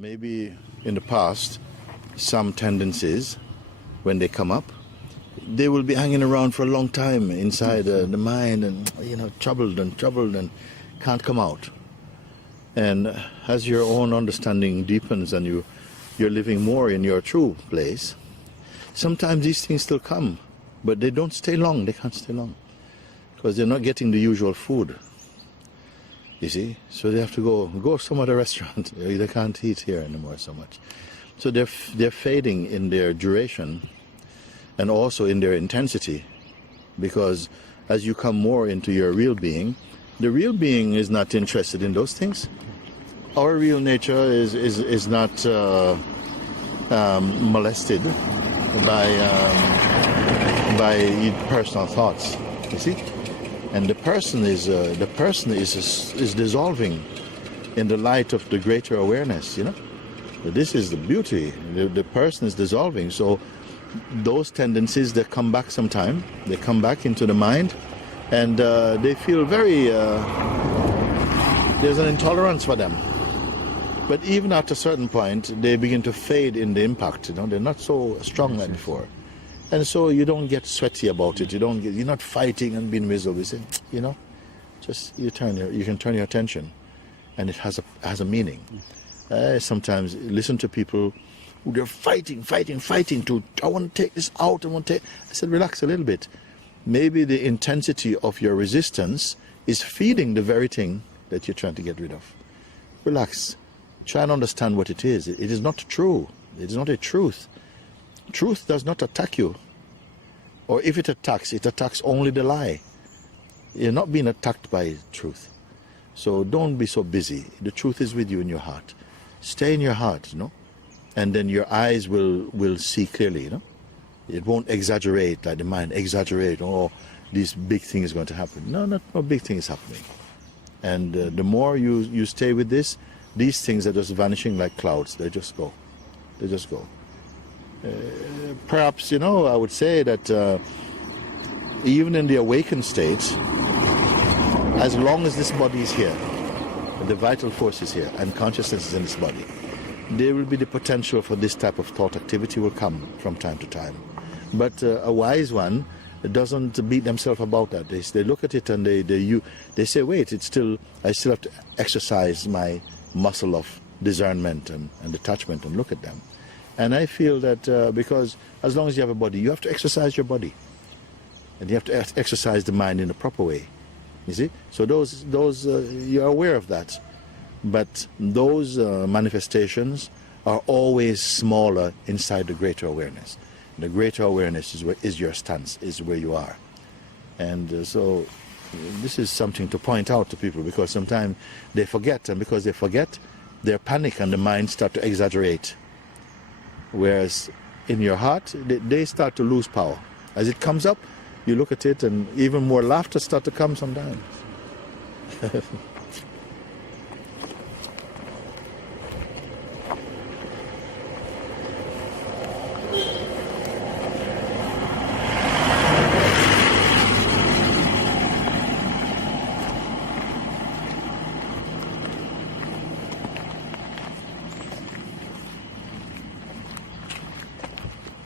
Maybe in the past, some tendencies, when they come up, they will be hanging around for a long time inside the mind, and troubled and can't come out. And as your own understanding deepens and you're living more in your true place, sometimes these things still come, but they don't stay long. They can't stay long because they're not getting the usual food. You see, so they have to go some other restaurant. They can't eat here anymore so much. So they're fading in their duration and also in their intensity, because as you come more into your real being, the real being is not interested in those things. Our real nature is not molested by personal thoughts. You see. And the person is dissolving in the light of the greater awareness. This is the beauty. The person is dissolving. So those tendencies, they come back sometime. They come back into the mind, and they feel very. There's an intolerance for them. But even at a certain point, they begin to fade in the impact. They're not so strong like before. And so you don't get sweaty about it. You're not fighting and being miserable. Just you can turn your attention, and it has a meaning. Sometimes listen to people who they're fighting to. I want to take this out. I said, relax a little bit. Maybe the intensity of your resistance is feeding the very thing that you're trying to get rid of. Relax. Try and understand what it is. It is not true. It is not a truth. Truth does not attack you. Or if it attacks only the lie. You're not being attacked by truth. So don't be so busy. The truth is with you in your heart. Stay in your heart, and then your eyes will see clearly, It won't exaggerate like the mind exaggerate. Oh, this big thing is going to happen. No big thing is happening. And the more you stay with this, these things are just vanishing like clouds. They just go. Perhaps, I would say that even in the awakened state, as long as this body is here, the vital force is here, and consciousness is in this body, there will be the potential for this type of thought activity will come from time to time. But a wise one doesn't beat themselves about that. They look at it and they say, wait, I still have to exercise my muscle of discernment and detachment and look at them. And I feel that because as long as you have a body, you have to exercise your body. And you have to exercise the mind in a proper way. You see? So those you're aware of that. But those manifestations are always smaller inside the greater awareness. The greater awareness is your stance, is where you are. And so this is something to point out to people, because sometimes they forget, and because they forget, they panic and the mind starts to exaggerate. Whereas in your heart, they start to lose power. As it comes up, you look at it, and even more laughter starts to come sometimes.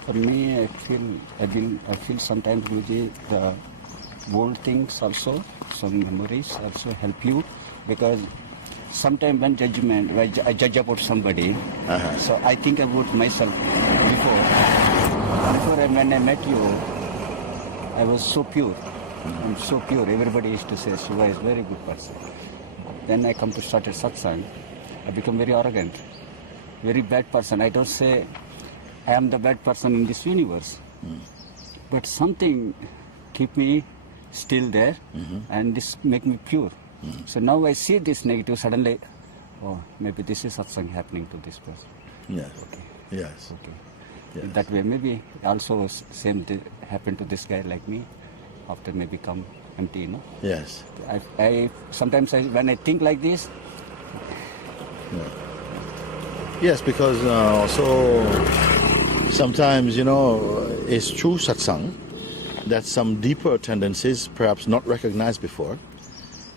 For me, I feel sometimes, Mooji, the old things also, some memories also help you, because sometimes when I judge about somebody, so I think about myself before when I met you, I was so pure. I'm so pure. Everybody used to say, Shiva is a very good person. Then I come to start a satsang, I become very arrogant, very bad person. I don't say I am the bad person in this universe, but something keep me still there, and this make me pure. So now I see this negative, suddenly, oh, maybe this is satsang happening to this person. Yes. Okay. Yes. Okay. Yes. That way, maybe also same happened to this guy like me, after maybe come empty, Yes. I sometimes when I think like this. Yeah. Yes, because also sometimes, it's true satsang that some deeper tendencies, perhaps not recognized before,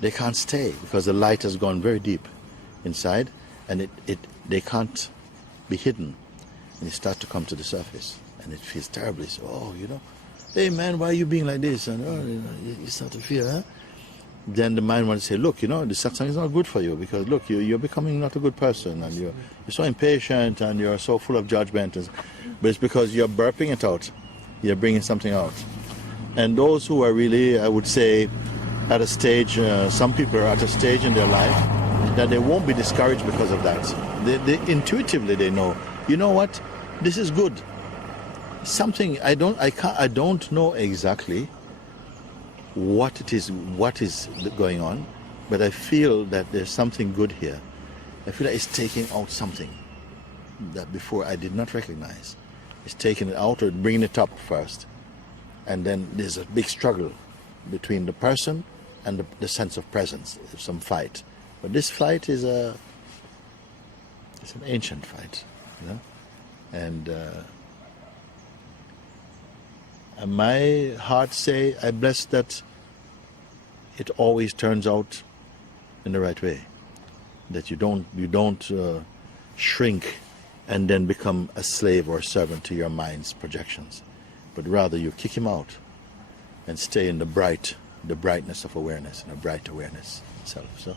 they can't stay because the light has gone very deep inside, and they can't be hidden, and it starts to come to the surface, and it feels terribly. So, hey man, why are you being like this? And you start to feel, huh? Then the mind wants to say, look, this satsang is not good for you, because look, you're becoming not a good person, and you're so impatient, and you're so full of judgment. But it's because you're burping it out. You're bringing something out. And those who are really, I would say, at a stage, some people are at a stage in their life that they won't be discouraged because of that. They intuitively they know, you know what, this is good. Something I don't know exactly what is going on, but I feel that there's something good here. I feel like it's taking out something that before I did not recognize. It's taking it out or bringing it up first, and then there's a big struggle between the person and the sense of presence. There's some fight, but this fight is it's an ancient fight, and my heart say, I bless that it always turns out in the right way, that you don't shrink and then become a slave or a servant to your mind's projections, but rather you kick him out and stay in the brightness of awareness, and a bright awareness itself. So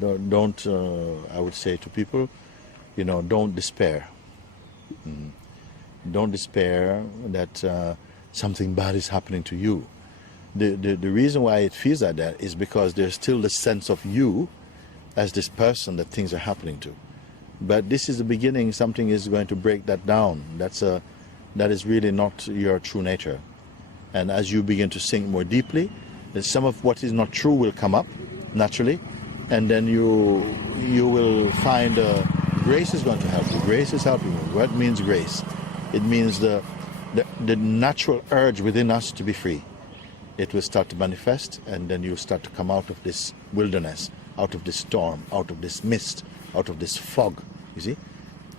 don't I would say to people, don't despair. Don't despair that something bad is happening to you. The reason why it feels like that is because there's still the sense of you as this person that things are happening to. But this is the beginning. Something is going to break that down. That is really not your true nature. And as you begin to think more deeply, then some of what is not true will come up naturally, and then you will find grace is going to help you. Grace is helping you. What means grace? It means the natural urge within us to be free. It will start to manifest, and then you'll start to come out of this wilderness, out of this storm, out of this mist, out of this fog, you see?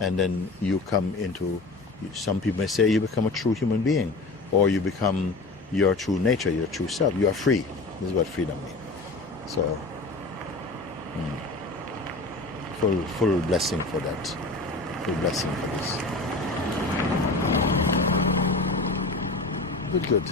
And then you come into, some people may say you become a true human being, or you become your true nature, your true self. You are free. This is what freedom means. So, full blessing for that. Full blessing for this. Good.